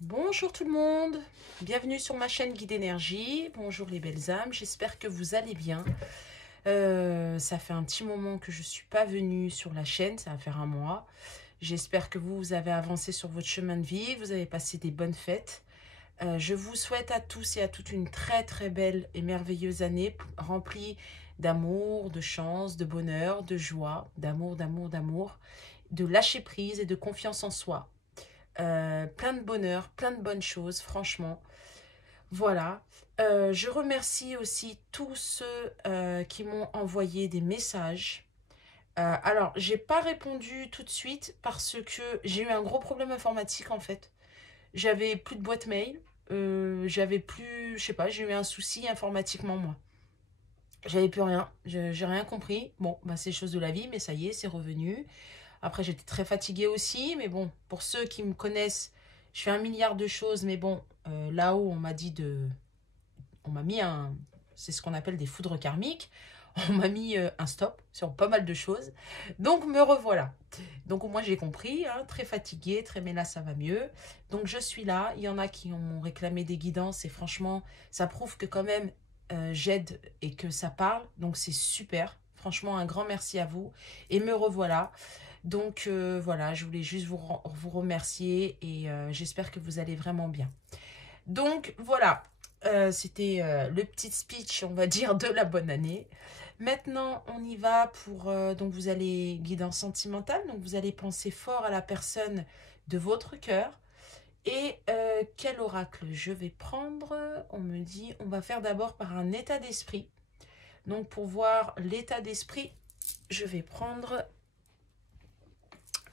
Bonjour tout le monde, bienvenue sur ma chaîne Guide Énergie. Bonjour les belles âmes, j'espère que vous allez bien. Ça fait un petit moment que je ne suis pas venue sur la chaîne, ça va faire un mois. J'espère que vous avez avancé sur votre chemin de vie, vous avez passé des bonnes fêtes. Je vous souhaite à tous et à toutes une très très belle et merveilleuse année remplie d'amour, de chance, de bonheur, de joie, d'amour, de lâcher prise et de confiance en soi. Plein de bonheur, plein de bonnes choses, franchement. Voilà. Je remercie aussi tous ceux qui m'ont envoyé des messages. Alors, j'ai pas répondu tout de suite parce que j'ai eu un gros problème informatique en fait. J'avais plus de boîte mail. J'avais plus, je sais pas, j'ai eu un souci informatiquement moi. J'avais plus rien, j'ai rien compris. Bon, bah c'est chose de la vie, mais ça y est, c'est revenu. Après, j'étais très fatiguée aussi, mais bon, pour ceux qui me connaissent, je fais un milliard de choses, mais bon, là-haut, on m'a dit de... On m'a mis un... C'est ce qu'on appelle des foudres karmiques. On m'a mis un stop sur pas mal de choses. Donc, me revoilà. Donc, au moins, j'ai compris, hein, très fatiguée, très mais là, ça va mieux. Donc, je suis là. Il y en a qui ont réclamé des guidances et franchement, ça prouve que quand même, j'aide et que ça parle. Donc, c'est super. Franchement, un grand merci à vous. Et me revoilà. Donc voilà, je voulais juste vous remercier et j'espère que vous allez vraiment bien. Donc voilà, c'était le petit speech, on va dire, de la bonne année. Maintenant, on y va pour... donc vous allez, guidance sentimentale, donc vous allez penser fort à la personne de votre cœur. Et quel oracle je vais prendre? On me dit, on va faire d'abord par un état d'esprit. Donc pour voir l'état d'esprit, je vais prendre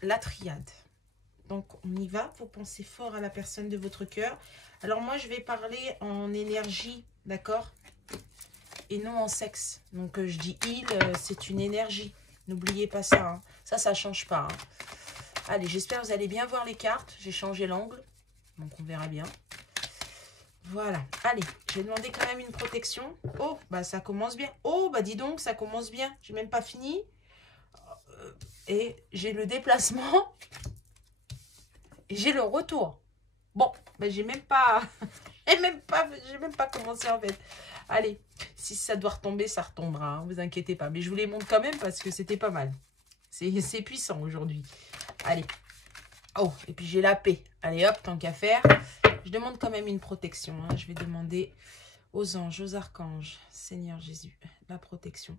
la triade. Donc, on y va. Vous pensez fort à la personne de votre cœur. Alors, moi, je vais parler en énergie, d'accord? Et non en sexe. Donc, je dis il, c'est une énergie. N'oubliez pas ça. Hein. Ça change pas. Hein. Allez, j'espère que vous allez bien voir les cartes. J'ai changé l'angle. Donc, on verra bien. Voilà. Allez, je vais demander quand même une protection. Oh, bah, ça commence bien. Oh, bah, dis donc, ça commence bien. J'ai même pas fini. Et j'ai le déplacement. Et j'ai le retour. Bon, ben j'ai même pas, j'ai même pas commencé en fait. Allez, si ça doit retomber, ça retombera, hein, vous inquiétez pas. Mais je vous les montre quand même parce que c'était pas mal. C'est puissant aujourd'hui. Allez. Oh, et puis j'ai la paix. Allez hop, tant qu'à faire. Je demande quand même une protection. Hein. Je vais demander aux anges, aux archanges, Seigneur Jésus, la protection.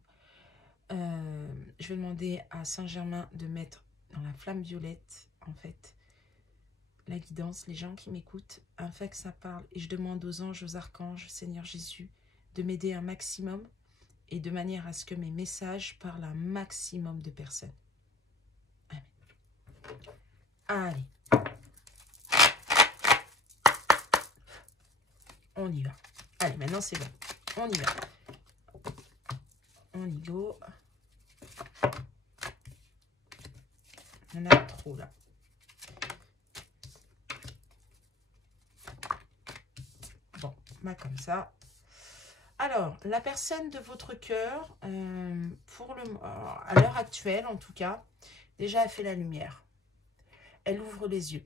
Je vais demander à Saint-Germain de mettre dans la flamme violette, en fait, la guidance, les gens qui m'écoutent, afin que ça parle. Et je demande aux anges, aux archanges, Seigneur Jésus, de m'aider un maximum et de manière à ce que mes messages parlent à un maximum de personnes. Amen. Allez. On y va. Allez, maintenant c'est bon. On y va. On y go. On a trop là. Bon, bah comme ça. Alors, la personne de votre cœur, à l'heure actuelle en tout cas, déjà elle fait la lumière. Elle ouvre les yeux.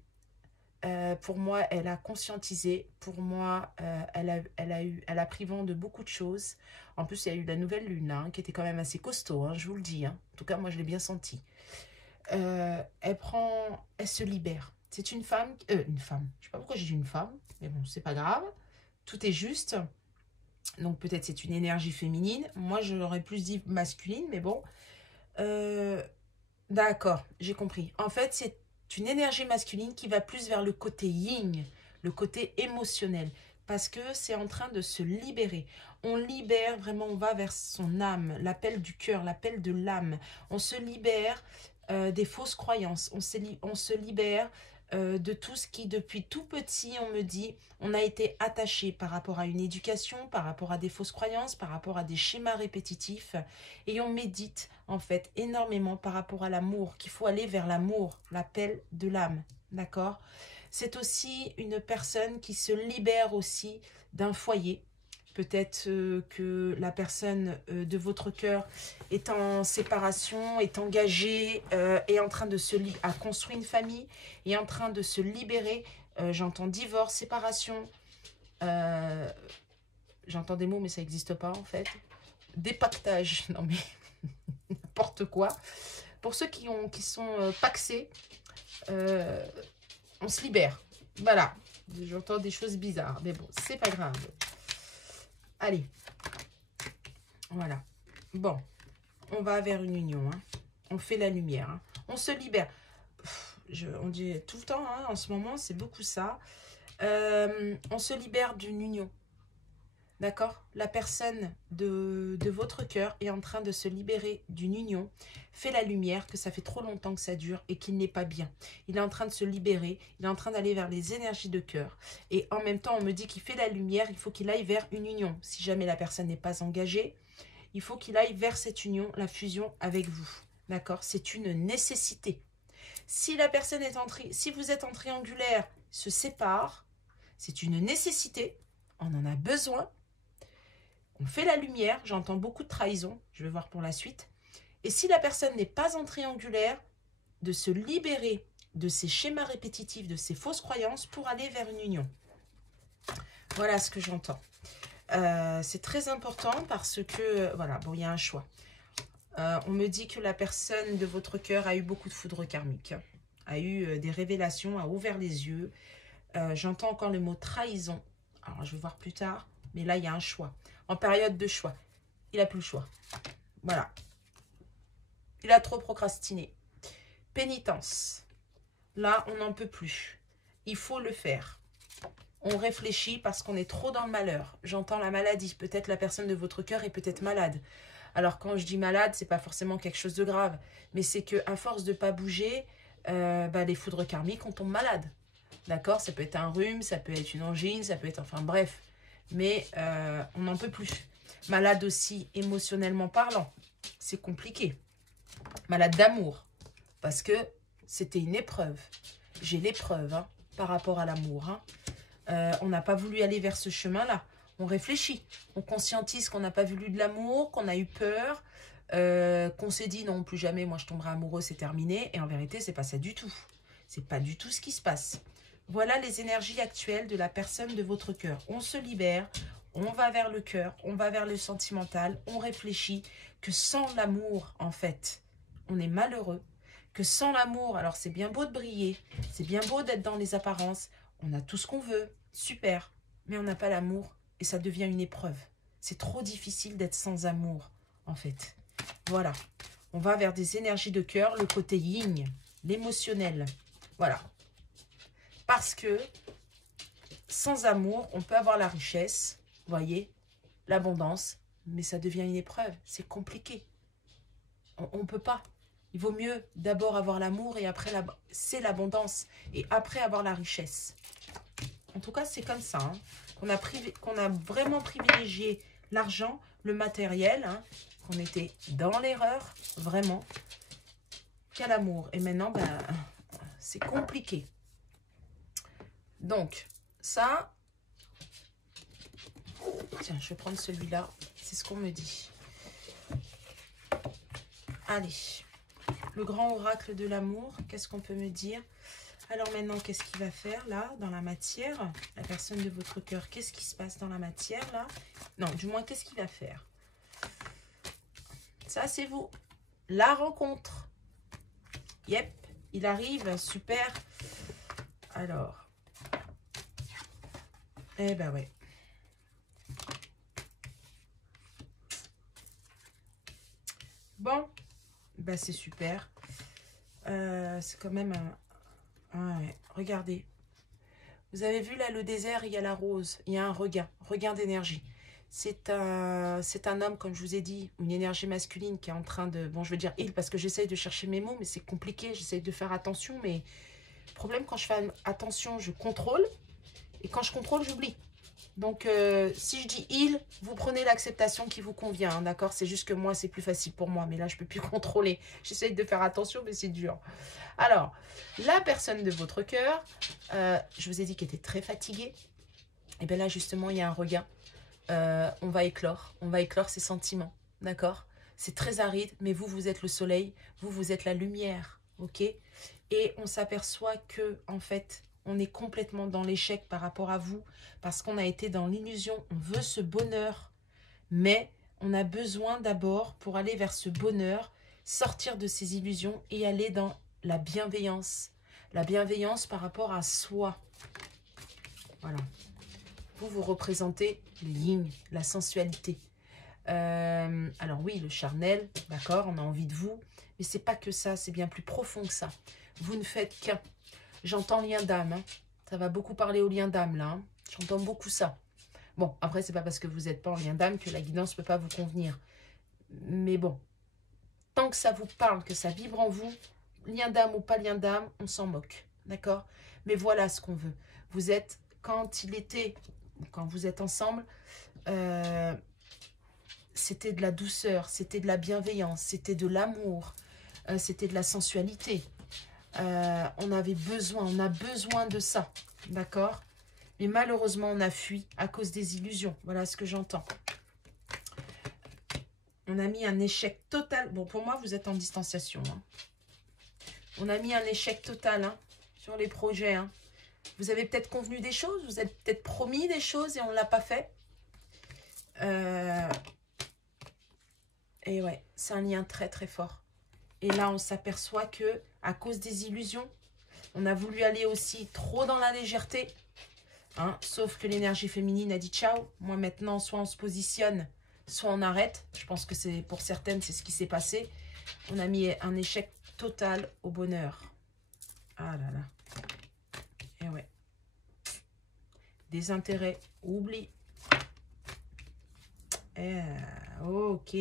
Pour moi, elle a conscientisé. Pour moi, elle a pris vent de beaucoup de choses. En plus, il y a eu la nouvelle lune, hein, qui était quand même assez costaud, hein, je vous le dis. Hein. En tout cas, moi, je l'ai bien senti. Elle se libère. C'est une femme, une femme. Je sais pas pourquoi j'ai dit une femme, mais bon, c'est pas grave. Tout est juste. Donc peut-être c'est une énergie féminine. Moi, j'aurais plus dit masculine, mais bon. D'accord, j'ai compris. En fait, c'est une énergie masculine qui va plus vers le côté yin, le côté émotionnel, parce que c'est en train de se libérer. On libère vraiment, on va vers son âme, l'appel du cœur, l'appel de l'âme. On se libère des fausses croyances, on se libère de tout ce qui, depuis tout petit, on me dit, on a été attaché par rapport à une éducation, par rapport à des fausses croyances, par rapport à des schémas répétitifs. Et on médite, en fait, énormément par rapport à l'amour, qu'il faut aller vers l'amour, l'appel de l'âme, d'accord? C'est aussi une personne qui se libère aussi d'un foyer, Peut-être que la personne de votre cœur est en séparation, est engagée, est en train de a construit une famille, est en train de se libérer. J'entends divorce, séparation. J'entends des mots, mais ça n'existe pas en fait. Dépactage, non mais n'importe quoi. Pour ceux qui sont paxés, on se libère. Voilà. J'entends des choses bizarres, mais bon, c'est pas grave. Allez. Voilà. Bon. On va vers une union. Hein. On fait la lumière. Hein. On se libère. On dit tout le temps, hein, en ce moment, c'est beaucoup ça. On se libère d'une union. D'accord? La personne de votre cœur est en train de se libérer d'une union. Fait la lumière, que ça fait trop longtemps que ça dure et qu'il n'est pas bien. Il est en train de se libérer, il est en train d'aller vers les énergies de cœur. Et en même temps, on me dit qu'il fait la lumière, il faut qu'il aille vers une union. Si jamais la personne n'est pas engagée, il faut qu'il aille vers cette union, la fusion avec vous. D'accord? C'est une nécessité. Si la personne est si vous êtes en triangulaire, se sépare, c'est une nécessité, on en a besoin. On fait la lumière, j'entends beaucoup de trahison, je vais voir pour la suite. Et si la personne n'est pas en triangulaire, de se libérer de ces schémas répétitifs, de ces fausses croyances pour aller vers une union. Voilà ce que j'entends. C'est très important parce que, voilà, bon, il y a un choix. On me dit que la personne de votre cœur a eu beaucoup de foudre karmique, a eu des révélations, a ouvert les yeux. J'entends encore le mot trahison. Alors, je vais voir plus tard, mais là, il y a un choix. En période de choix, il n'a plus le choix. Voilà. Il a trop procrastiné. Pénitence. Là, on n'en peut plus. Il faut le faire. On réfléchit parce qu'on est trop dans le malheur. J'entends la maladie. Peut-être la personne de votre cœur est peut-être malade. Alors, quand je dis malade, c'est pas forcément quelque chose de grave. Mais c'est qu'à force de ne pas bouger, les foudres karmiques, on tombe malade. D'accord? Ça peut être un rhume, ça peut être une angine, ça peut être... Enfin, bref. Mais on n'en peut plus. Malade aussi, émotionnellement parlant. C'est compliqué. Malade d'amour. Parce que c'était une épreuve. J'ai l'épreuve hein, par rapport à l'amour. Hein. On n'a pas voulu aller vers ce chemin-là. On réfléchit. On conscientise qu'on n'a pas voulu de l'amour, qu'on a eu peur, qu'on s'est dit non, plus jamais, moi je tomberai amoureux, c'est terminé. Et en vérité, c'est pas ça du tout. C'est pas du tout ce qui se passe. Voilà les énergies actuelles de la personne de votre cœur. On se libère, on va vers le cœur, on va vers le sentimental, on réfléchit que sans l'amour, en fait, on est malheureux. Que sans l'amour, alors c'est bien beau de briller, c'est bien beau d'être dans les apparences, on a tout ce qu'on veut, super, mais on n'a pas l'amour et ça devient une épreuve. C'est trop difficile d'être sans amour, en fait. Voilà, on va vers des énergies de cœur, le côté yin, l'émotionnel, voilà. Parce que sans amour, on peut avoir la richesse, vous voyez, l'abondance, mais ça devient une épreuve, c'est compliqué. On ne peut pas. Il vaut mieux d'abord avoir l'amour et après, c'est l'abondance. Et après avoir la richesse. En tout cas, c'est comme ça. Hein, qu'on a vraiment privilégié l'argent, le matériel. Hein, qu'on était dans l'erreur, vraiment, qu'à l'amour. Et maintenant, c'est compliqué. Donc, ça... Tiens, je vais prendre celui-là. C'est ce qu'on me dit. Allez. Le grand oracle de l'amour, qu'est-ce qu'on peut me dire? Alors maintenant, qu'est-ce qu'il va faire là, dans la matière? La personne de votre cœur, qu'est-ce qui se passe dans la matière là? Non, du moins, qu'est-ce qu'il va faire? Ça, c'est vous. La rencontre. Yep, il arrive, super. Alors. Eh ben ouais. Bon. Bah, c'est super. C'est quand même un... Ouais, regardez. Vous avez vu là le désert, il y a la rose. Il y a un regain d'énergie. C'est un homme, comme je vous ai dit, une énergie masculine qui est en train de... Bon, je veux dire il parce que j'essaye de chercher mes mots, mais c'est compliqué. J'essaye de faire attention, mais... Le problème, quand je fais attention, je contrôle. Et quand je contrôle, j'oublie. Donc, si je dis il, vous prenez l'acceptation qui vous convient, hein, d'accord? C'est juste que moi, c'est plus facile pour moi. Mais là, je ne peux plus contrôler. J'essaye de faire attention, mais c'est dur. Alors, la personne de votre cœur, je vous ai dit qu'elle était très fatiguée. Et bien là, justement, il y a un regain. on va éclore ces sentiments, d'accord? C'est très aride, mais vous, vous êtes le soleil, vous, vous êtes la lumière, ok? Et on s'aperçoit que, en fait, on est complètement dans l'échec par rapport à vous, parce qu'on a été dans l'illusion, on veut ce bonheur, mais on a besoin d'abord, pour aller vers ce bonheur, sortir de ces illusions et aller dans la bienveillance. La bienveillance par rapport à soi. Voilà. Vous représentez les lignes, la sensualité. Alors oui, le charnel, d'accord, on a envie de vous, mais c'est pas que ça, c'est bien plus profond que ça. Vous ne faites qu'un. J'entends lien d'âme, hein. Ça va beaucoup parler au lien d'âme là, hein. J'entends beaucoup ça. Bon, après, c'est pas parce que vous n'êtes pas en lien d'âme que la guidance ne peut pas vous convenir. Mais bon, tant que ça vous parle, que ça vibre en vous, lien d'âme ou pas lien d'âme, on s'en moque, d'accord? Mais voilà ce qu'on veut. Vous êtes, quand vous êtes ensemble, c'était de la douceur, c'était de la bienveillance, c'était de l'amour, c'était de la sensualité. On a besoin de ça, d'accord? Mais malheureusement, on a fui à cause des illusions. Voilà ce que j'entends. On a mis un échec total. Bon, pour moi, vous êtes en distanciation, hein. On a mis un échec total, hein, sur les projets, hein. Vous avez peut-être convenu des choses, vous avez peut-être promis des choses et on ne l'a pas fait. Et ouais, c'est un lien très très fort. Et là, on s'aperçoit que à cause des illusions, on a voulu aller aussi trop dans la légèreté. Hein, sauf que l'énergie féminine a dit ciao. Moi maintenant, soit on se positionne, soit on arrête. Je pense que c'est pour certaines, c'est ce qui s'est passé. On a mis un échec total au bonheur. Ah là là. Et ouais. Des intérêts, oublie. Ok.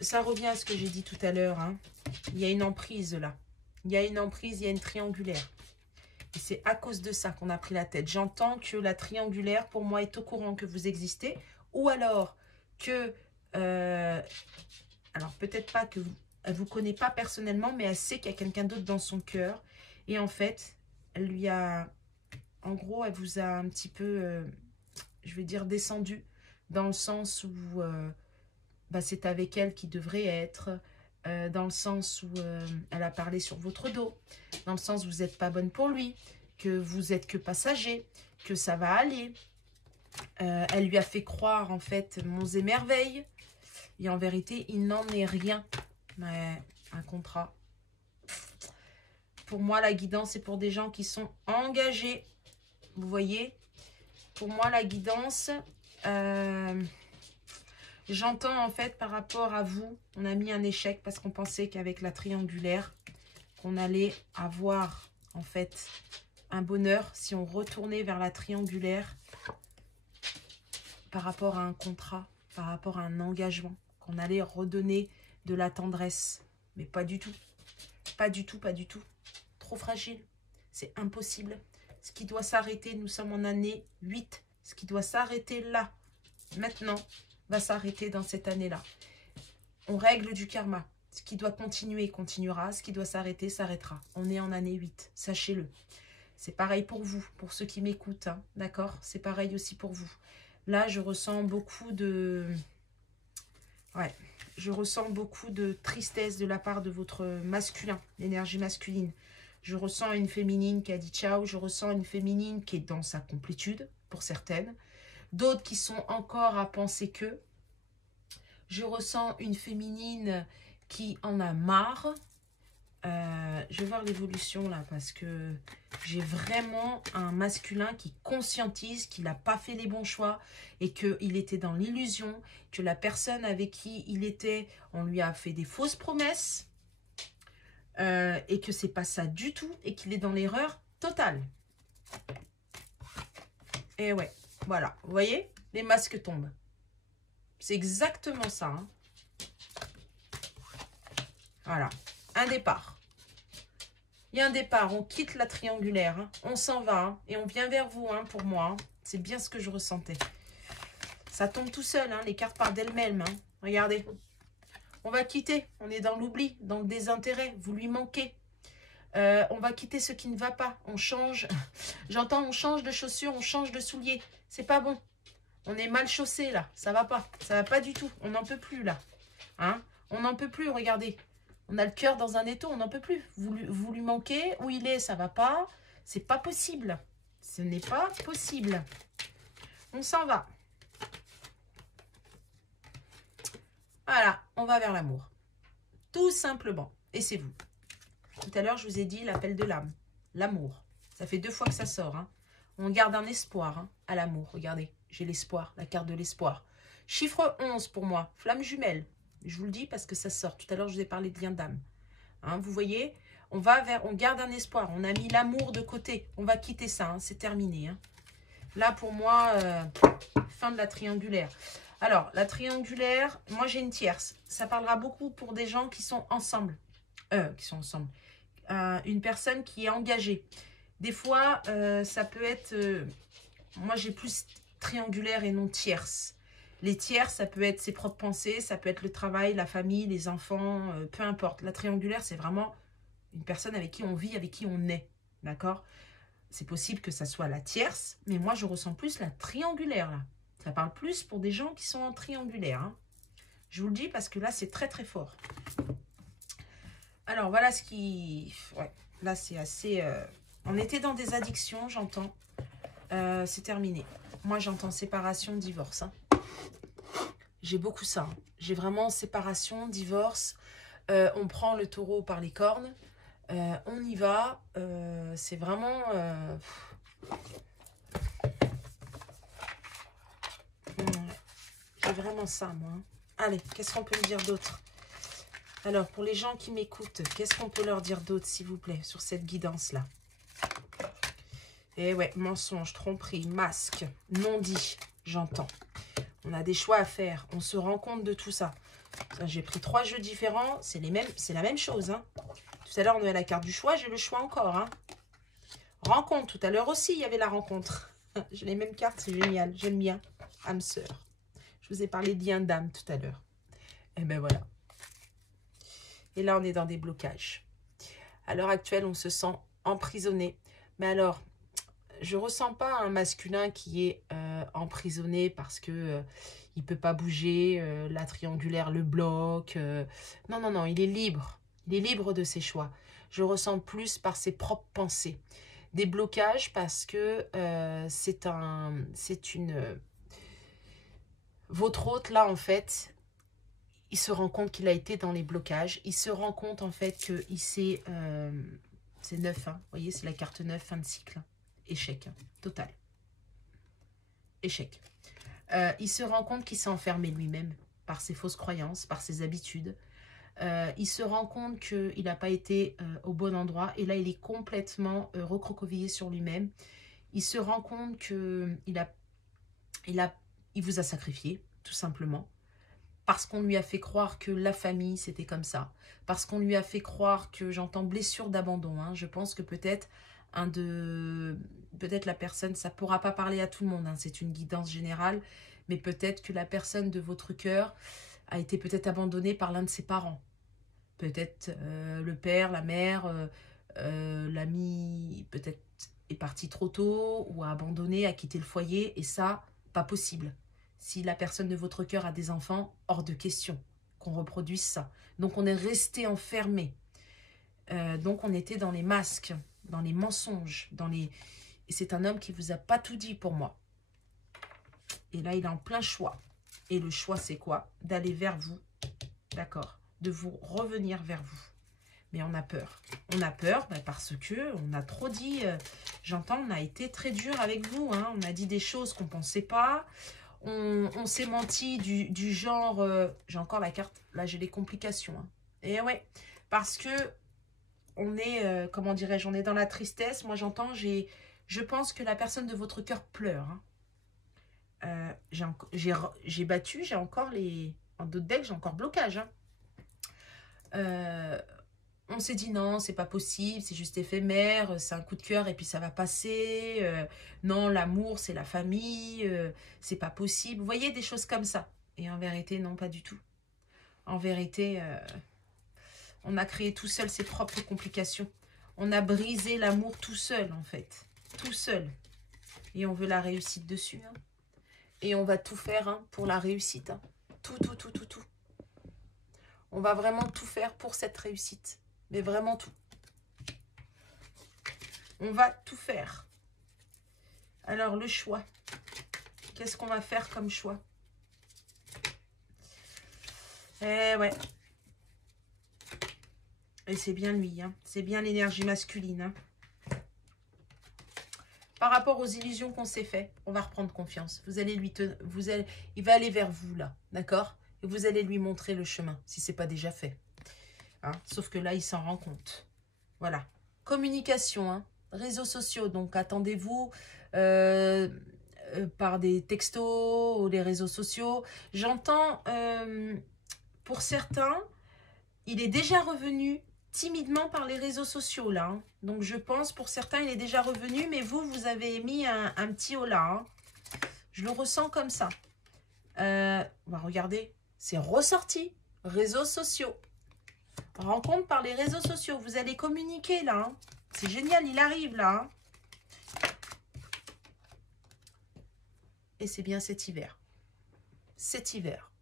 Ça revient à ce que j'ai dit tout à l'heure. Hein. Il y a une emprise là. Il y a une emprise, il y a une triangulaire. Et c'est à cause de ça qu'on a pris la tête. J'entends que la triangulaire, pour moi, est au courant que vous existez. Ou alors que... alors, peut-être pas que elle ne vous connaît pas personnellement, mais elle sait qu'il y a quelqu'un d'autre dans son cœur. Et en fait, elle lui a... En gros, elle vous a un petit peu, je vais dire, descendu. Dans le sens où c'est avec elle qu'il devrait être. Dans le sens où elle a parlé sur votre dos, dans le sens où vous n'êtes pas bonne pour lui, que vous êtes que passager, que ça va aller. Elle lui a fait croire en fait monts et merveilles, et en vérité il n'en est rien. Ouais, un contrat. Pour moi la guidance est pour des gens qui sont engagés. Vous voyez, pour moi la guidance... J'entends en fait par rapport à vous, on a mis un échec parce qu'on pensait qu'avec la triangulaire, qu'on allait avoir en fait un bonheur si on retournait vers la triangulaire par rapport à un contrat, par rapport à un engagement, qu'on allait redonner de la tendresse. Mais pas du tout. Pas du tout, pas du tout. Trop fragile. C'est impossible. Ce qui doit s'arrêter, nous sommes en année 8. Ce qui doit s'arrêter là, maintenant, va s'arrêter dans cette année-là. On règle du karma. Ce qui doit continuer, continuera. Ce qui doit s'arrêter, s'arrêtera. On est en année 8, sachez-le. C'est pareil pour vous, pour ceux qui m'écoutent, hein, d'accord? C'est pareil aussi pour vous. Là, je ressens beaucoup de... Ouais, je ressens beaucoup de tristesse de la part de votre masculin, l'énergie masculine. Je ressens une féminine qui a dit ciao. Je ressens une féminine qui est dans sa complétude, pour certaines. D'autres qui sont encore à penser que. Je ressens une féminine qui en a marre. Je vais voir l'évolution là parce que j'ai vraiment un masculin qui conscientise qu'il n'a pas fait les bons choix et qu'il était dans l'illusion, que la personne avec qui il était, on lui a fait des fausses promesses et que c'est pas ça du tout et qu'il est dans l'erreur totale. Et ouais. Voilà, vous voyez, les masques tombent. C'est exactement ça. Hein. Voilà, un départ. Il y a un départ, on quitte la triangulaire. Hein. On s'en va hein, et on vient vers vous hein, pour moi. Hein. C'est bien ce que je ressentais. Ça tombe tout seul, hein, les cartes partent d'elles-mêmes. Hein. Regardez, on va quitter. On est dans l'oubli, dans le désintérêt. Vous lui manquez. On va quitter ce qui ne va pas. On change. J'entends, on change de chaussures, on change de souliers. C'est pas bon. On est mal chaussé là. Ça va pas. Ça va pas du tout. On n'en peut plus là. Hein? On n'en peut plus, regardez. On a le cœur dans un étau, on n'en peut plus. Vous lui manquez. Où il est, ça va pas. C'est pas possible. Ce n'est pas possible. On s'en va. Voilà, on va vers l'amour. Tout simplement. Et c'est vous. Tout à l'heure, je vous ai dit l'appel de l'âme. L'amour. Ça fait 2 fois que ça sort. Hein. On garde un espoir hein, à l'amour. Regardez, j'ai l'espoir, la carte de l'espoir. Chiffre 11 pour moi. Flamme jumelle. Je vous le dis parce que ça sort. Tout à l'heure, je vous ai parlé de lien d'âme. Hein, vous voyez, on garde un espoir. On a mis l'amour de côté. On va quitter ça. Hein, c'est terminé. Hein. Là, pour moi, fin de la triangulaire. Alors, la triangulaire, moi, j'ai une tierce. Ça parlera beaucoup pour des gens qui sont ensemble. Une personne qui est engagée. Des fois, ça peut être... moi, j'ai plus triangulaire et non tierce. Les tierces, ça peut être ses propres pensées, ça peut être le travail, la famille, les enfants, peu importe. La triangulaire, c'est vraiment une personne avec qui on vit, avec qui on est. D'accord? C'est possible que ça soit la tierce, mais moi, je ressens plus la triangulaire, là. Ça parle plus pour des gens qui sont en triangulaire. Hein. Je vous le dis parce que là, c'est très, très fort. Alors, voilà ce qui... Ouais, là, c'est assez... On était dans des addictions, j'entends. C'est terminé. Moi, j'entends séparation, divorce. Hein. J'ai beaucoup ça. Hein. J'ai vraiment séparation, divorce. On prend le taureau par les cornes. On y va. C'est vraiment... J'ai vraiment ça, moi. Hein. Allez, qu'est-ce qu'on peut me dire d'autre? Alors, pour les gens qui m'écoutent, qu'est-ce qu'on peut leur dire d'autre, s'il vous plaît, sur cette guidance-là? Eh ouais, mensonge, tromperie, masque, non-dit, j'entends. On a des choix à faire, on se rend compte de tout ça. J'ai pris 3 jeux différents, c'est la même chose. Hein. Tout à l'heure, on avait la carte du choix, j'ai le choix encore. Hein. Rencontre, tout à l'heure aussi, il y avait la rencontre. J'ai les mêmes cartes, c'est génial, j'aime bien. Âme sœur. Je vous ai parlé de lien d'âme tout à l'heure. Et ben voilà. Et là, on est dans des blocages. À l'heure actuelle, on se sent emprisonné. Mais alors, je ne ressens pas un masculin qui est emprisonné parce que il ne peut pas bouger, la triangulaire le bloque. Non, non, non, il est libre. Il est libre de ses choix. Je ressens plus par ses propres pensées. Des blocages parce que votre hôte, là, en fait, il se rend compte qu'il a été dans les blocages. Il se rend compte, en fait, qu'il s'est... c'est 9, hein. Vous voyez, c'est la carte 9, fin de cycle. Échec, hein. Total. Échec. Il se rend compte qu'il s'est enfermé lui-même par ses fausses croyances, par ses habitudes. Il se rend compte qu'il n'a pas été au bon endroit. Et là, il est complètement recroquevillé sur lui-même. Il se rend compte qu'il il vous a sacrifié, tout simplement. Parce qu'on lui a fait croire que la famille, c'était comme ça. Parce qu'on lui a fait croire que, j'entends blessure d'abandon. Hein. Je pense que peut-être peut-être la personne, ça ne pourra pas parler à tout le monde. Hein. C'est une guidance générale. Mais peut-être que la personne de votre cœur a été peut-être abandonnée par l'un de ses parents. Peut-être le père, la mère, l'ami, peut-être est parti trop tôt ou a abandonné, a quitté le foyer. Et ça, pas possible. Si la personne de votre cœur a des enfants, hors de question qu'on reproduise ça. Donc, on est resté enfermé. Donc, on était dans les masques, dans les mensonges, Et c'est un homme qui ne vous a pas tout dit pour moi. Et là, il est en plein choix. Et le choix, c'est quoi? D'aller vers vous, d'accord? De vous revenir vers vous. Mais on a peur. On a peur parce que on a trop dit... J'entends, on a été très dur avec vous. Hein, on a dit des choses qu'on ne pensait pas. On s'est menti du genre... j'ai encore la carte. Là, j'ai les complications. Hein. Et ouais, parce que on est... comment dirais-je? On est dans la tristesse. Moi, j'entends... Je pense que la personne de votre cœur pleure. Hein. J'ai battu. J'ai encore les... En d'autres decks, j'ai encore blocage. Hein. On s'est dit non, c'est pas possible, c'est juste éphémère, c'est un coup de cœur et puis ça va passer. Non, l'amour, c'est la famille, c'est pas possible. Vous voyez, des choses comme ça. Et en vérité, non, pas du tout. En vérité, on a créé tout seul ses propres complications. On a brisé l'amour tout seul, en fait. Tout seul. Et on veut la réussite dessus. Hein. Et on va tout faire hein, pour la réussite. Hein. Tout, tout, tout, tout, tout. On va vraiment tout faire pour cette réussite. Mais vraiment tout. On va tout faire. Alors, le choix. Qu'est-ce qu'on va faire comme choix? Eh ouais. Et c'est bien lui. Hein. C'est bien l'énergie masculine. Hein. Par rapport aux illusions qu'on s'est fait, on va reprendre confiance. Vous allez lui il va aller vers vous là, d'accord? Et vous allez lui montrer le chemin, si ce n'est pas déjà fait. Hein? Sauf que là, il s'en rend compte. Voilà. Communication, hein? Réseaux sociaux. Donc, attendez-vous par des textos ou les réseaux sociaux. J'entends, pour certains, il est déjà revenu timidement par les réseaux sociaux, là. Hein. Donc, je pense, pour certains, il est déjà revenu, mais vous, vous avez mis un petit holà. Hein. Je le ressens comme ça. On va regarder. C'est ressorti. Réseaux sociaux. Rencontre par les réseaux sociaux. Vous allez communiquer, là. Hein. C'est génial, il arrive, là. Hein. Et c'est bien cet hiver. Cet hiver.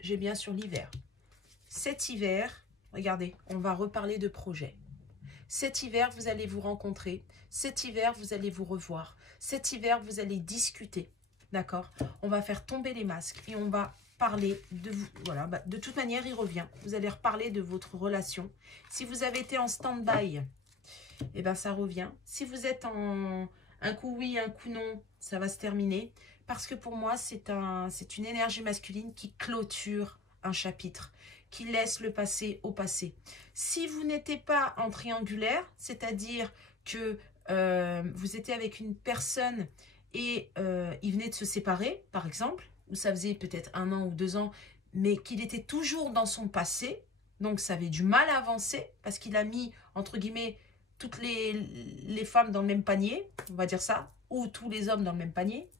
J'ai bien sur l'hiver. Cet hiver... Regardez, on va reparler de projet. Cet hiver, vous allez vous rencontrer. Cet hiver, vous allez vous revoir. Cet hiver, vous allez discuter. D'accord? On va faire tomber les masques et on va parler de vous. Voilà, bah, de toute manière, il revient. Vous allez reparler de votre relation. Si vous avez été en stand-by, eh ben, ça revient. Si vous êtes en un coup oui, un coup non, ça va se terminer. Parce que pour moi, c'est une énergie masculine qui clôture un chapitre, qui laisse le passé au passé. Si vous n'étiez pas en triangulaire, c'est-à-dire que vous étiez avec une personne et il venait de se séparer, par exemple, ou ça faisait peut-être 1 an ou 2 ans, mais qu'il était toujours dans son passé, donc ça avait du mal à avancer, parce qu'il a mis, entre guillemets, toutes les femmes dans le même panier, on va dire ça, ou tous les hommes dans le même panier,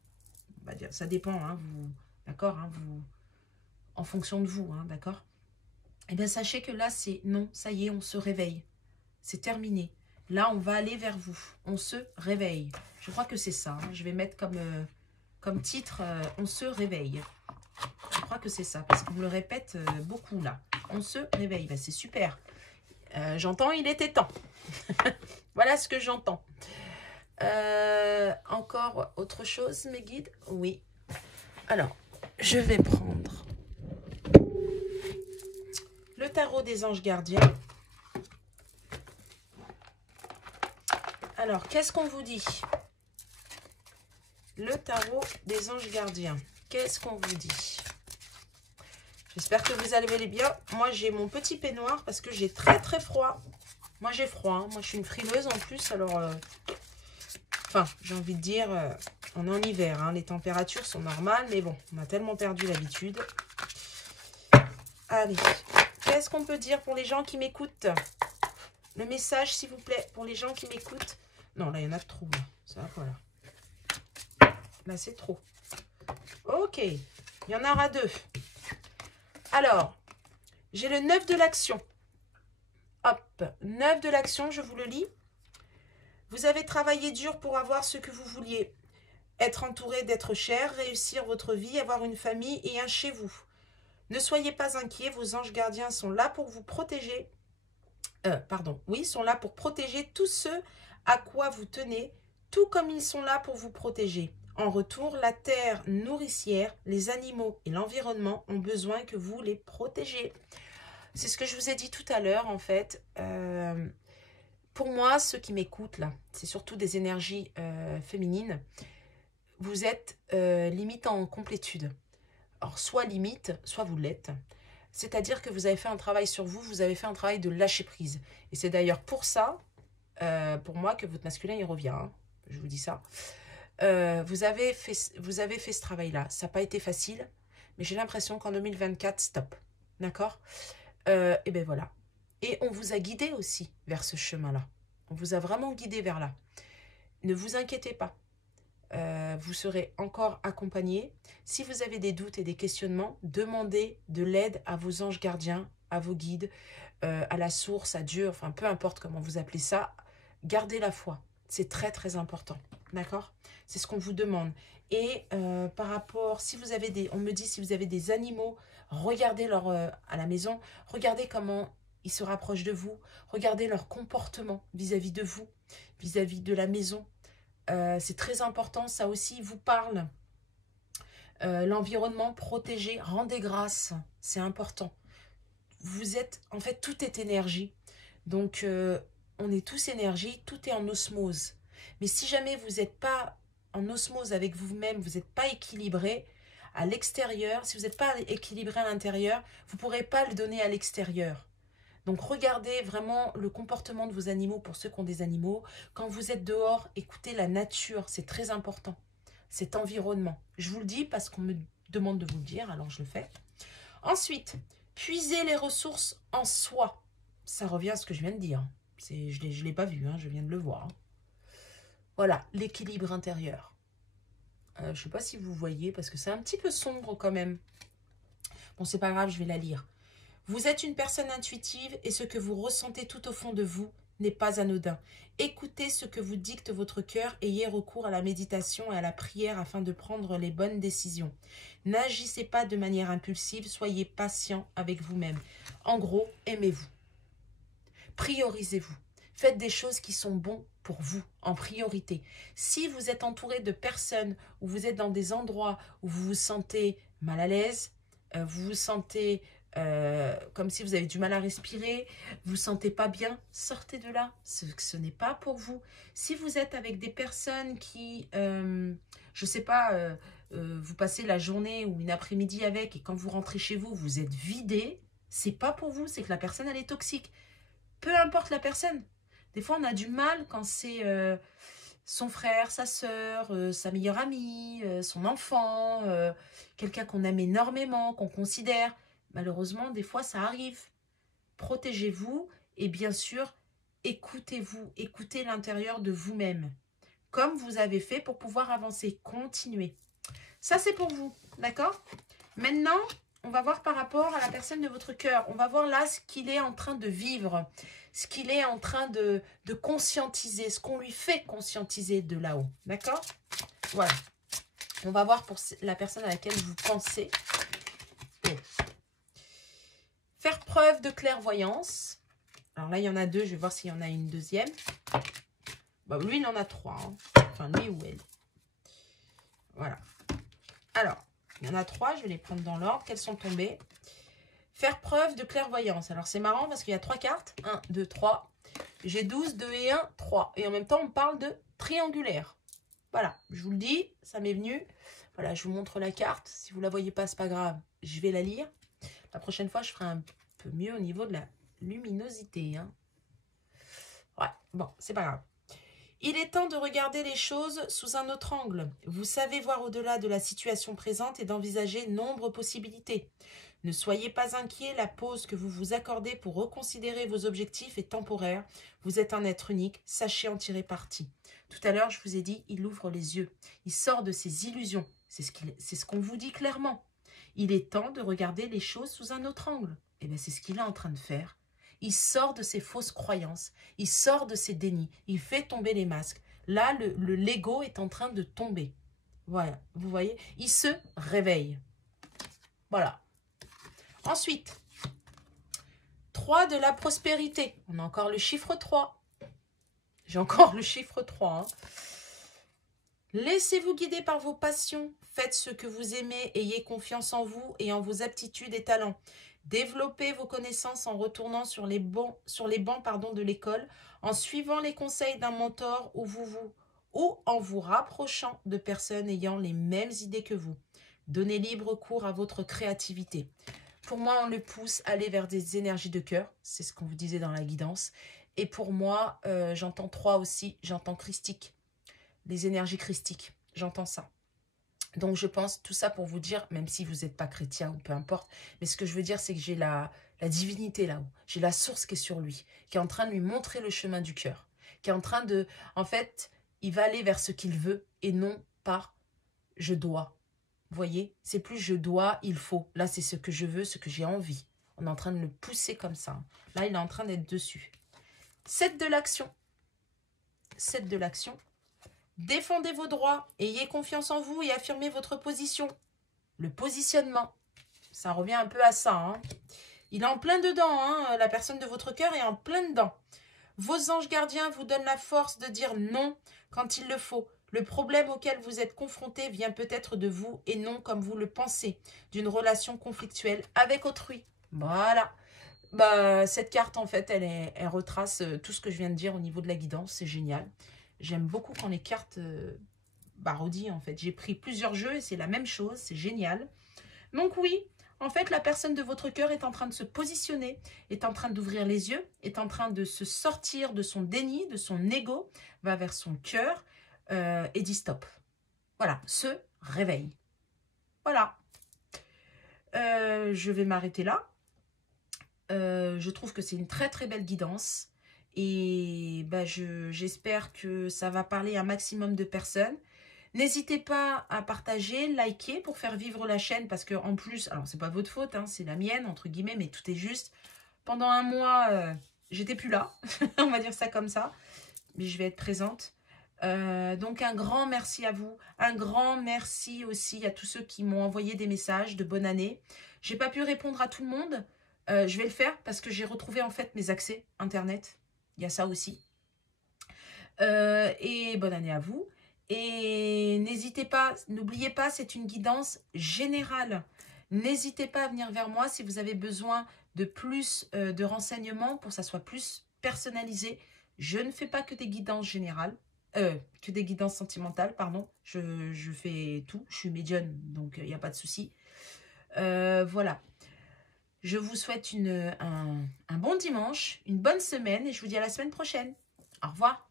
on va dire, ça dépend, hein, vous, d'accord, hein, vous, en fonction de vous, hein, d'accord. Eh bien, sachez que là, c'est non, ça y est, on se réveille. C'est terminé. Là, on va aller vers vous. On se réveille. Je crois que c'est ça. Hein. Je vais mettre comme titre on se réveille. Je crois que c'est ça, parce qu'on me le répète beaucoup là. On se réveille. Ben, c'est super. J'entends, il était temps. Voilà ce que j'entends. Encore autre chose, mes guides? Oui. Alors, je vais prendre le tarot des anges gardiens. Alors, qu'est-ce qu'on vous dit? Le tarot des anges gardiens. Qu'est-ce qu'on vous dit? J'espère que vous allez bien. Moi, j'ai mon petit peignoir parce que j'ai très très froid. Moi, j'ai froid. Hein. Moi, je suis une frileuse en plus. Alors, enfin, j'ai envie de dire, on est en hiver. Hein. Les températures sont normales. Mais bon, on a tellement perdu l'habitude. Allez. Qu'est-ce qu'on peut dire pour les gens qui m'écoutent? Le message, s'il vous plaît, pour les gens qui m'écoutent. Non, là, il y en a trop. Là. Ça va pas, là. Là, c'est trop. Ok. Il y en aura 2. Alors, j'ai le 9 de l'action. Hop. 9 de l'action, je vous le lis. Vous avez travaillé dur pour avoir ce que vous vouliez. Être entouré d'êtres chers, réussir votre vie, avoir une famille et un chez vous. Ne soyez pas inquiets, vos anges gardiens sont là pour vous protéger. Sont là pour protéger tous ceux à quoi vous tenez, tout comme ils sont là pour vous protéger. En retour, la terre nourricière, les animaux et l'environnement ont besoin que vous les protégiez. C'est ce que je vous ai dit tout à l'heure, en fait. Pour moi, ceux qui m'écoutent, là, c'est surtout des énergies féminines. Vous êtes limite en complétude. Alors, soit limite, soit vous l'êtes. C'est-à-dire que vous avez fait un travail sur vous, vous avez fait un travail de lâcher prise. Et c'est d'ailleurs pour ça, pour moi, que votre masculin, il revient. Hein. Je vous dis ça. Vous avez fait ce travail-là. Ça n'a pas été facile, mais j'ai l'impression qu'en 2024, stop. D'accord? Et bien voilà. Et on vous a guidé aussi vers ce chemin-là. On vous a vraiment guidé vers là. Ne vous inquiétez pas. Vous serez encore accompagné. Si vous avez des doutes et des questionnements, demandez de l'aide à vos anges gardiens, à vos guides, à la source, à Dieu, enfin peu importe comment vous appelez ça. Gardez la foi. C'est très très important. D'accord? C'est ce qu'on vous demande. Et par rapport, si vous avez des, on me dit si vous avez des animaux, regardez leur, à la maison, regardez comment ils se rapprochent de vous, regardez leur comportement vis-à-vis de vous, vis-à-vis de la maison. C'est très important, ça aussi vous parle. L'environnement protégé, rendez grâce, c'est important. Vous êtes, en fait, tout est énergie. Donc, on est tous énergie, tout est en osmose. Mais si jamais vous n'êtes pas en osmose avec vous-même, vous n'êtes pas équilibré à l'extérieur, si vous n'êtes pas équilibré à l'intérieur, vous ne pourrez pas le donner à l'extérieur. Donc, regardez vraiment le comportement de vos animaux pour ceux qui ont des animaux. Quand vous êtes dehors, écoutez la nature, c'est très important. Cet environnement. Je vous le dis parce qu'on me demande de vous le dire, alors je le fais. Ensuite, puiser les ressources en soi. Ça revient à ce que je viens de dire. Je ne l'ai pas vu, hein, je viens de le voir. Voilà, l'équilibre intérieur. Je ne sais pas si vous voyez, parce que c'est un petit peu sombre quand même. Bon, c'est pas grave, je vais la lire. Vous êtes une personne intuitive et ce que vous ressentez tout au fond de vous n'est pas anodin. Écoutez ce que vous dicte votre cœur, ayez recours à la méditation et à la prière afin de prendre les bonnes décisions. N'agissez pas de manière impulsive, soyez patient avec vous-même. En gros, aimez-vous. Priorisez-vous. Faites des choses qui sont bonnes pour vous, en priorité. Si vous êtes entouré de personnes ou vous êtes dans des endroits où vous vous sentez mal à l'aise, vous vous sentez comme si vous avez du mal à respirer, vous ne vous sentez pas bien, sortez de là. Ce n'est pas pour vous. Si vous êtes avec des personnes qui, je ne sais pas, vous passez la journée ou une après-midi avec et quand vous rentrez chez vous, vous êtes vidé, c'est pas pour vous, c'est que la personne, elle est toxique. Peu importe la personne. Des fois, on a du mal quand c'est son frère, sa sœur, sa meilleure amie, son enfant, quelqu'un qu'on aime énormément, qu'on considère. Malheureusement, des fois, ça arrive. Protégez-vous et bien sûr, écoutez-vous, écoutez l'intérieur de vous-même, comme vous avez fait pour pouvoir avancer. Continuez. Ça, c'est pour vous, d'accord? Maintenant, on va voir par rapport à la personne de votre cœur. On va voir là ce qu'il est en train de vivre, ce qu'il est en train de conscientiser, ce qu'on lui fait conscientiser de là-haut. D'accord? Voilà. On va voir pour la personne à laquelle vous pensez. Faire preuve de clairvoyance. Alors là, il y en a deux. Je vais voir s'il y en a une deuxième. Bah, lui, il en a trois. Hein. Enfin, lui ou elle. Voilà. Alors, il y en a trois. Je vais les prendre dans l'ordre. Quelles sont tombées? Faire preuve de clairvoyance. Alors, c'est marrant parce qu'il y a trois cartes. 1, 2, 3. J'ai 12, 2 et 1, 3. Et en même temps, on parle de triangulaire. Voilà, je vous le dis, ça m'est venu. Voilà, je vous montre la carte. Si vous ne la voyez pas, c'est pas grave. Je vais la lire. La prochaine fois, je ferai un peu mieux au niveau de la luminosité. Hein. Ouais, bon, c'est pas grave. Il est temps de regarder les choses sous un autre angle. Vous savez voir au-delà de la situation présente et d'envisager nombre de possibilités. Ne soyez pas inquiet, la pause que vous vous accordez pour reconsidérer vos objectifs est temporaire. Vous êtes un être unique, sachez en tirer parti. Tout à l'heure, je vous ai dit, il ouvre les yeux. Il sort de ses illusions. C'est ce qu'on vous dit clairement. Il est temps de regarder les choses sous un autre angle. Et bien, c'est ce qu'il est en train de faire. Il sort de ses fausses croyances. Il sort de ses dénis. Il fait tomber les masques. Là, le Lego est en train de tomber. Voilà, vous voyez, il se réveille. Voilà. Ensuite, 3 de la prospérité. On a encore le chiffre 3. J'ai encore le chiffre 3. Hein. Laissez-vous guider par vos passions. Faites ce que vous aimez. Ayez confiance en vous et en vos aptitudes et talents. Développez vos connaissances en retournant sur les bancs de l'école, en suivant les conseils d'un mentor ou en vous rapprochant de personnes ayant les mêmes idées que vous. Donnez libre cours à votre créativité. Pour moi, on le pousse à aller vers des énergies de cœur. C'est ce qu'on vous disait dans la guidance. Et pour moi, j'entends 3 aussi. J'entends christique. Les énergies christiques. J'entends ça. Donc, je pense tout ça pour vous dire, même si vous n'êtes pas chrétien ou peu importe, mais ce que je veux dire, c'est que j'ai la divinité là-haut. J'ai la source qui est sur lui, qui est en train de lui montrer le chemin du cœur, qui est en train de... En fait, il va aller vers ce qu'il veut et non par « je dois ». Vous voyez, c'est plus « je dois », « il faut ». Là, c'est ce que je veux, ce que j'ai envie. On est en train de le pousser comme ça. Là, il est en train d'être dessus. 7 de l'action. 7 de l'action. Défendez vos droits, ayez confiance en vous et affirmez votre position. Le positionnement, ça revient un peu à ça. Hein. Il est en plein dedans, hein, la personne de votre cœur est en plein dedans. Vos anges gardiens vous donnent la force de dire non quand il le faut. Le problème auquel vous êtes confronté vient peut-être de vous et non comme vous le pensez, d'une relation conflictuelle avec autrui. Voilà. Bah, cette carte, en fait, elle retrace tout ce que je viens de dire au niveau de la guidance. C'est génial. J'aime beaucoup quand les cartes redit, en fait. J'ai pris plusieurs jeux et c'est la même chose. C'est génial. Donc oui, en fait, la personne de votre cœur est en train de se positionner, est en train d'ouvrir les yeux, est en train de se sortir de son déni, de son ego, va vers son cœur et dit stop. Voilà, se réveille. Voilà. Je vais m'arrêter là. Je trouve que c'est une très très belle guidance. Et bah, j'espère que ça va parler à un maximum de personnes. N'hésitez pas à partager, liker pour faire vivre la chaîne parce que en plus, alors c'est pas votre faute, hein, c'est la mienne entre guillemets, mais tout est juste. Pendant un mois, j'étais plus là, on va dire ça comme ça, mais je vais être présente. Donc un grand merci à vous, un grand merci aussi à tous ceux qui m'ont envoyé des messages de bonne année. J'ai pas pu répondre à tout le monde, je vais le faire parce que j'ai retrouvé en fait mes accès internet, il y a ça aussi. Et bonne année à vous. Et n'hésitez pas, n'oubliez pas, c'est une guidance générale. N'hésitez pas à venir vers moi si vous avez besoin de plus de renseignements pour que ça soit plus personnalisé. Je ne fais pas que des guidances générales, que des guidances sentimentales, pardon. Je fais tout, je suis médium, donc il n'y a pas de souci. Voilà. Je vous souhaite un bon dimanche, une bonne semaine et je vous dis à la semaine prochaine. Au revoir.